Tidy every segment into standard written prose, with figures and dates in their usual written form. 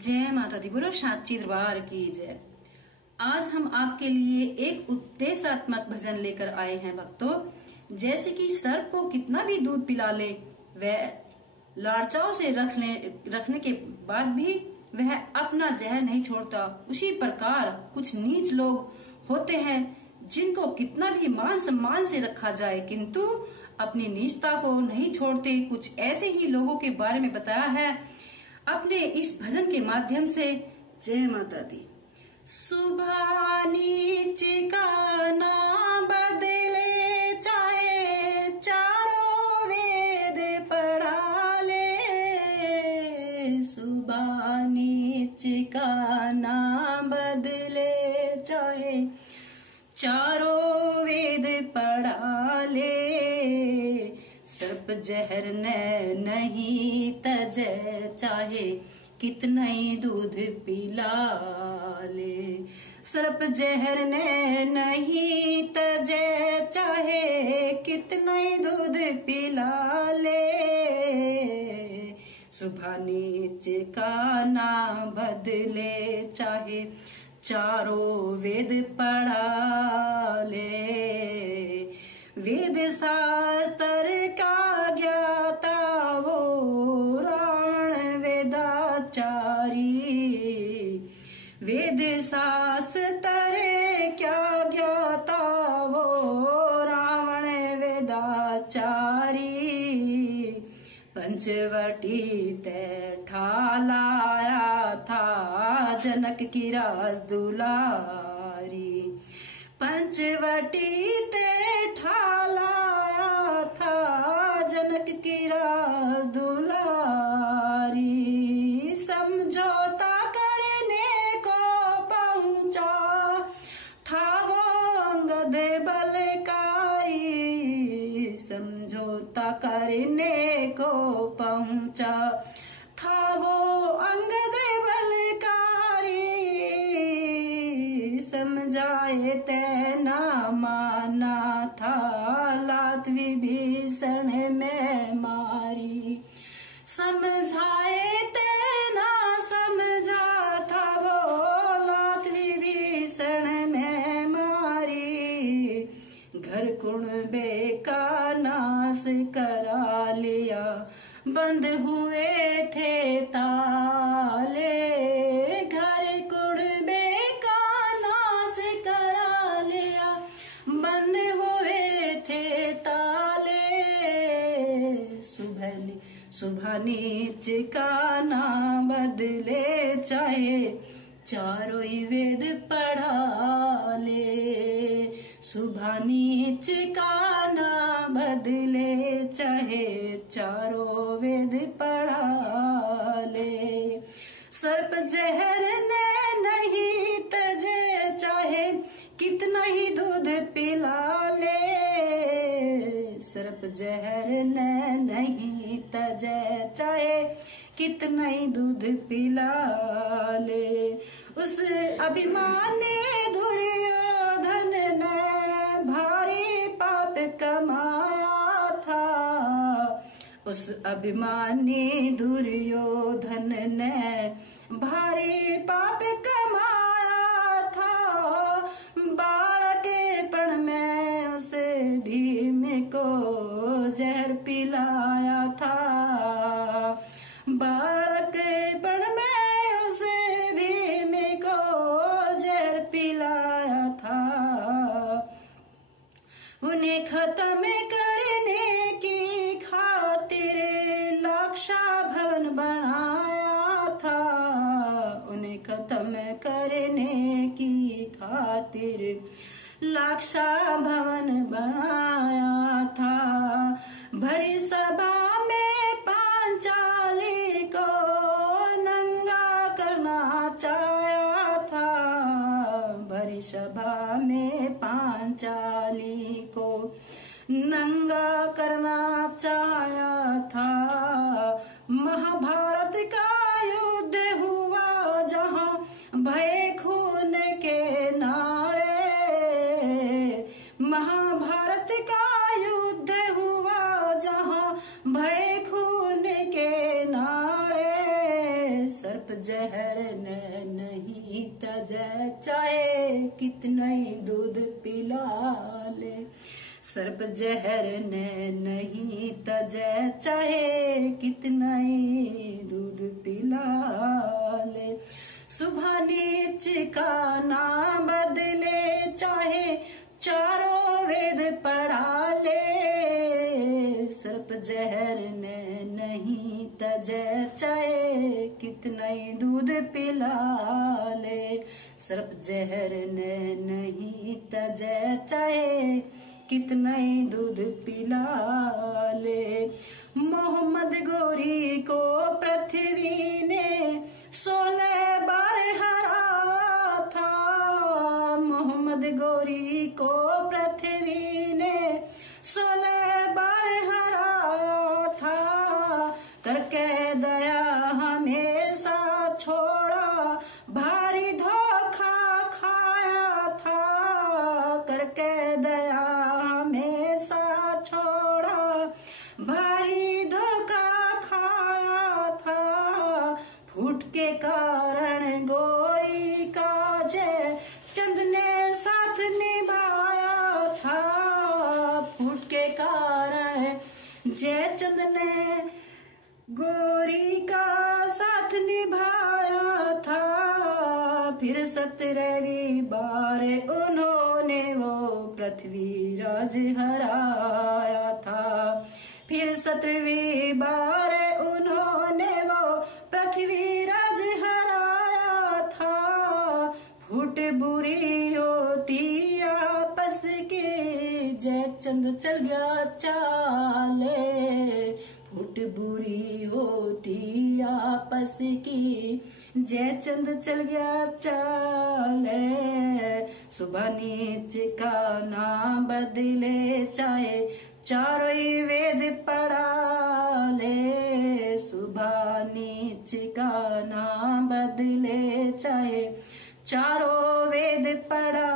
जय माता दी, बोलो साची दरबार की जय। आज हम आपके लिए एक उपदेशात्मक भजन लेकर आए हैं भक्तों। जैसे कि सर्प को कितना भी दूध पिला ले, वह लाड़चाओं से रखने के बाद भी वह अपना जहर नहीं छोड़ता। उसी प्रकार कुछ नीच लोग होते हैं जिनको कितना भी मान सम्मान से रखा जाए किंतु अपनी नीचता को नहीं छोड़ते। कुछ ऐसे ही लोगों के बारे में बताया है अपने इस भजन के माध्यम से। जय माता दी। सुबह नीच का ना बदले, चाहे चारों वेद पढ़ा ले। सुबह नीच का ना बदले, चाहे चारों वेद पढ़ा ले। सर्प जहर ने नहीं तजे, चाहे कितना ही दूध पिला ले। सर्प जहर ने नहीं तजे, चाहे कितना ही दूध पिला ले। सुबह नीच का ना बदले, चाहे चारों वेद पढ़ा ले। वेद शास्त्र का ज्ञाता वो रावण वेदाचारी। वेद शास्त्र क्या ज्ञाता वो रावण वेदाचारी। पंचवटी ते ठालाया था जनक की राज दुलारी। पंचवटी ते ठालाया था जनक की राज दुलारी। समझौता करने को पहुंचा था वो अंगद बलकारी। समझौता करने को पहुंचा था वो अंगद बलकारी। समझाए ते ना माना था, लात विभीषण में मारी। समझाए ते ना समझा था वो, लात विभीषण में मारी। घर कुणबे का नाश करा लिया, बंद हुए थे ताले। घर कुणबे का नाश करा लिया, बंद हुए थे ताले। सुबह नीच का ना बदले, चाहे चारों ही वेद पढ़ा ले। सुबह नीच का ना बदले, चाहे चारों वेद पढ़ा ले। सर्प जहर ने नहीं तजे, चाहे कितना ही दूध पिला ले। सर्प जहर ने नहीं तजे, चाहे कितना ही दूध पिला ले। उस अभिमानी दुर्योधन ने भारी पाप कमाया था। उस अभिमानी दुर्योधन ने भारी पाप कमाया था। बालकेपन में उसे भीम को जहर पिलाया था। बालकेपन में उसे भीम को जहर पिलाया था। उन्हें खत्म करने की खातिर लाक्षा भवन बनाया था। उन्हें खत्म करने की खातिर लाक्षा भवन बनाया था। भरी सभा में पांचाली को नंगा करना चाहा था। भरी सभा में पांचाली को नंगा करना चाहा था। महाभारत का युद्ध हुआ जहां भय खून के नाले। महाभारत का युद्ध हुआ जहां भय खून के नाले। सर्प जहर न नहीं तजै, चाहे कितना ही दूध पिला ले। सर्प जहर न नहीं तजै, चाहे कितना ही दूध पिला ले। सुबह नीच का ना बदले, चाहे चारों वेद पढ़ा ले। सर्प जहर न नहीं तजै, चाहे कितना ही दूध पिला ले। सर्प जहर न नहीं तजै, चाहे कितना ही दूध पिला ले। मोहम्मद गोरी को पृथ्वी ने 16 बार हरा था। मोहम्मद गोरी को पृथ्वी ने 16 बार हरा था। करके दया हमेशा छोड़ा, भारी धोखा खाया था। करके दया हमेशा छोड़ा, भारी धोखा खाया था। फूट के कारण गोरी का जय चंद ने साथ निभाया था। फूट के कारण जय चंद ने गोरी का साथ निभाया था। फिर 17वीं बार उन्होंने वो पृथ्वी राज हराया था। फिर 17वीं बार उन्होंने वो पृथ्वी राज हराया था। फूट बुरी होती आपस की, जयचंद चल गया चाले। फूट बुरी होती आपस की, जयचंद चल गया चाले। सुबह नीच का ना बदले, चाहे चारों ही वेद पढ़ा ले। सुबह नीच का ना बदले, चाहे चारों वेद पढ़ा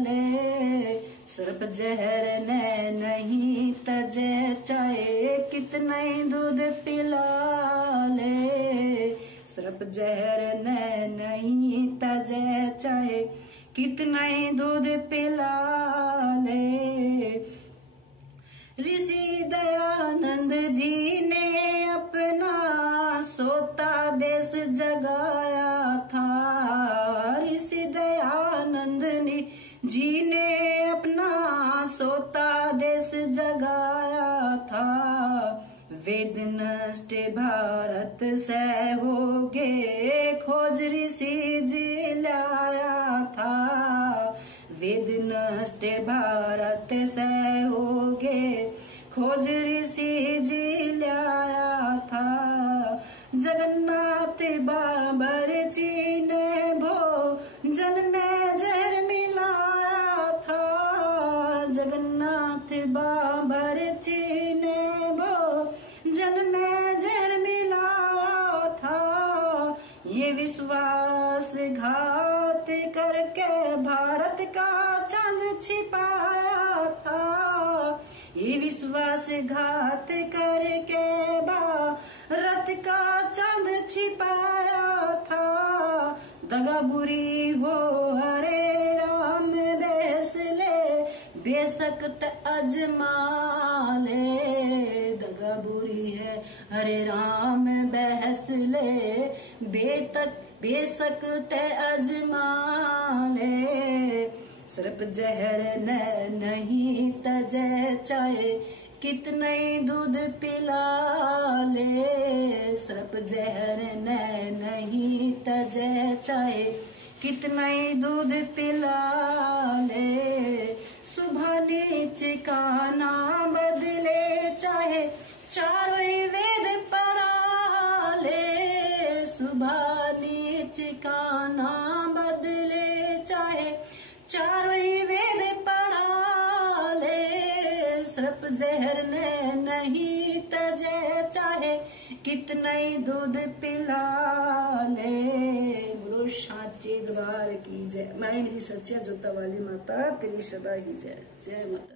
ले। सर्प जहर न नहीं तजै, चाहे कितना ही दूध पिला ले। सर्प जहर न नहीं तजै, चाहे कितना ही दूध पिला ले। ऋषि दयानंद जी ने अपना सोता देश जगाया था। ऋषि दयानंद जी ने अपना सोता देश जगाया था। वेद नष्ट भारत से होगे, खोज ऋषि जी लाया था। वेद नष्ट भारत से होगे, खोज ऋषि जी लाया था। जगन्नाथ बाबर जी ने भोजन में जहर मिलाया था। जगन्नाथ बाबर जी ने भोजन में जहर मिलाया था। ये विश्वासघात करके भारत का चांद छिपाया था। ये विश्वासघात करके भारत का चांद छिपाया था। दगा बुरी हो हरे राम बेस ले, बेसकत अजमा ले। दगा बुरी है हरे राम बहस ले, बेसकत अजमा ले। सर्प जहर न नहीं तजै, चाहे कितना ही दूध पिला ले। सर्प जहर न नहीं तजै, चाहे कितना ही दूध पिला ले। सुबह नीच का ना बदले, चाहे चारों ही वेद पढ़ा ले। सुबह नीच का ना बदले, चाहे चारों ही वेद पढ़ा ले। सर्प जहर ने नहीं तजै, चाहे कितना ही दूध पिला ले। गुरु साचे दरबार की जय। मैं मेरी सच्चा जोता वाली माता तेरी सदा की जय। जय माता।